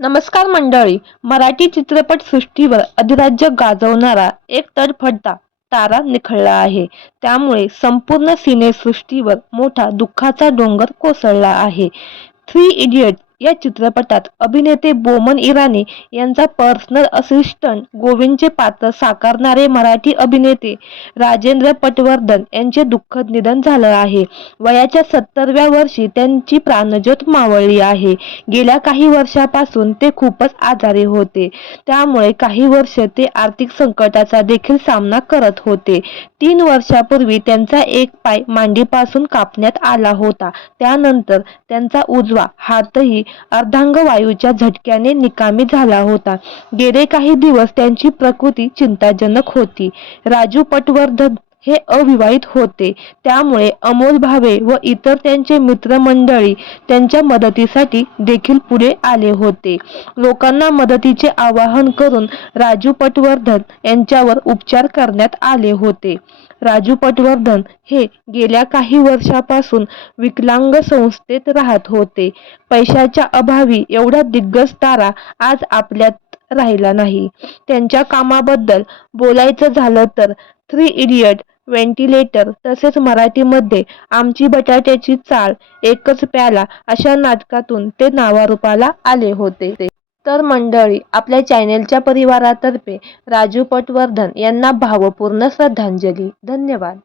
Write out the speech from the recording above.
नमस्कार मंडळी. मराठी चित्रपट सृष्टीवर अधिराज्य गाजवणारा एक तडफडता तारा निखळला आहे. त्यामुळे संपूर्ण सिनेसृष्टीवर मोठा दुःखाचा डोंगर कोसळला आहे. 3 इडियट या चित्रपटात अभिनेते बोमन इराणी यांचा पर्सनल असिस्टंट गोविंदचे पात्र साकारणारे मराठी अभिनेते राजेंद्र पटवर्धन यांचे दुःखद निधन झालं आहे. वयाच्या 70व्या वर्षी त्यांची प्राणज्योत मावळली आहे. गेल्या काही वर्षापासून ते खूपच आजारी होते. त्यामुळे काही वर्ष ते आर्थिक संकटाचा देखील सामना करत होते. 3 वर्षापूर्वी त्यांचा एक पाय मांडीपासून कापण्यात आला होता. त्यानंतर त्यांचा उजवा हातही अर्धांगवायूच्या झटक्याने निकामी झाला होता. गेले काही दिवस त्यांची प्रकृती चिंताजनक होती. राजू पटवर्धन हे अविवाहित होते. त्यामुळे अमोल भावे व इतर त्यांचे मित्रमंडळी त्यांच्या मदतीसाठी देखील पुढे आले होते. लोकांना मदतीचे आवाहन करून राजू पटवर्धन यांच्यावर उपचार करण्यात आले होते. राजू पटवर्धन हे गेल्या काही वर्षापासून विकलांग संस्थेत राहत होते. पैशाच्या अभावी एवढा दिग्गज तारा आज आपल्यात राहिला नाही. त्यांच्या कामाबद्दल बोलायचं झालं तर 3 इडियट, व्हेंटिलेटर तसेच मराठीमध्ये आमची बटाट्याची चाळ, एकच प्याला अशा नाटकातून ते नावारूपाला आले होते. तर मंडळी, आपल्या चॅनेलच्या परिवारातर्फे राजू पटवर्धन यांना भावपूर्ण श्रद्धांजली. धन्यवाद.